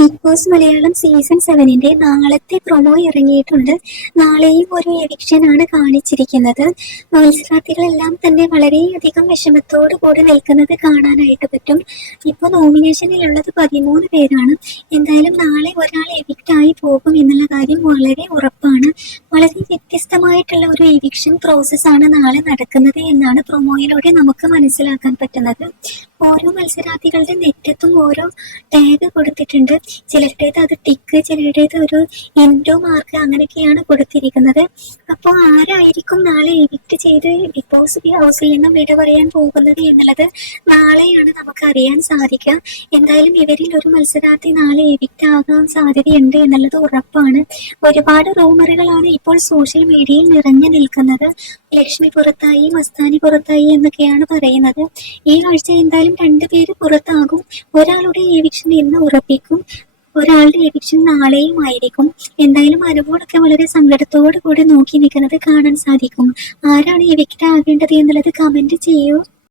Big boss Malayalam season 7 നാളത്തെ promo ഇറങ്ങിയിട്ടുണ്ട്. നാളെയും ഒരു എവിക്ഷൻ ആണ് കാണിച്ചിരിക്കുന്നത്. മത്സരാർത്ഥികളെല്ലാം തന്നെ വളരെയധികം വിഷമത്തോടു കൂടി നിൽക്കുന്നത് കാണാനായിട്ട് പറ്റും. ഇപ്പോൾ നോമിനേഷനിലുള്ളത് 13 പേരാണ്. എന്തായാലും നാളെ ഒരാൾ എവിക്റ്റ് ആയി പോകും എന്നുള്ള കാര്യം വളരെ ഉറപ്പാണ്. വളരെ വ്യത്യസ്തമായിട്ടുള്ള ഒരു എവിക്ഷൻ പ്രോസസ്സാണ് നാളെ നടക്കുന്നത് എന്നാണ് പ്രൊമോയിലൂടെ നമുക്ക് മനസ്സിലാക്കാൻ പറ്റുന്നത്. ഓരോ മത്സരാർത്ഥികളുടെ നെറ്റത്തും ഓരോ ടാഗ് കൊടുത്തിട്ടുണ്ട്. ചിലരുടേത് അത് ടിക്ക്, ചിലരുടേത് ഒരു ഇൻഡോ മാർക്ക്, അങ്ങനെയൊക്കെയാണ് കൊടുത്തിരിക്കുന്നത്. അപ്പോൾ ആരായിരിക്കും നാളെ എവിക്റ്റ് ചെയ്ത് ബിഗ് ബോസ് ഹൗസിൽ നിന്നും വിട പറയാൻ പോകുന്നത് എന്നുള്ളത് നാളെയാണ് നമുക്ക് അറിയാൻ സാധിക്കുക. എന്തായാലും ഇവരിൽ ഒരു മത്സരാർത്ഥി നാളെ എവിക്റ്റ് ആകാൻ സാധ്യതയുണ്ട് എന്നുള്ളത് ഉറപ്പാണ്. ഒരുപാട് റൂമറുകളാണ് ഇപ്പോൾ സോഷ്യൽ മീഡിയയിൽ നിറഞ്ഞു നിൽക്കുന്നത്. ലക്ഷ്മി പുറത്തായി, മസ്താനി പുറത്തായി എന്നൊക്കെയാണ് പറയുന്നത്. ഈ ആഴ്ച എന്തായാലും 2 പേര് പുറത്താകും. ഒരാളുടെ എവിക്ഷൻ ഇന്ന് ഉറപ്പിക്കും, ഒരാളുടെ എവിക്ഷൻ നാളെയും ആയിരിക്കും. എന്തായാലും അനുമോളൊക്കെ വളരെ സങ്കടത്തോടു കൂടി നോക്കി നിൽക്കുന്നത് കാണാൻ സാധിക്കും. ആരാണ് എവിക്റ്റ് ആകേണ്ടത് എന്നുള്ളത് കമന്റ് ചെയ്യൂ.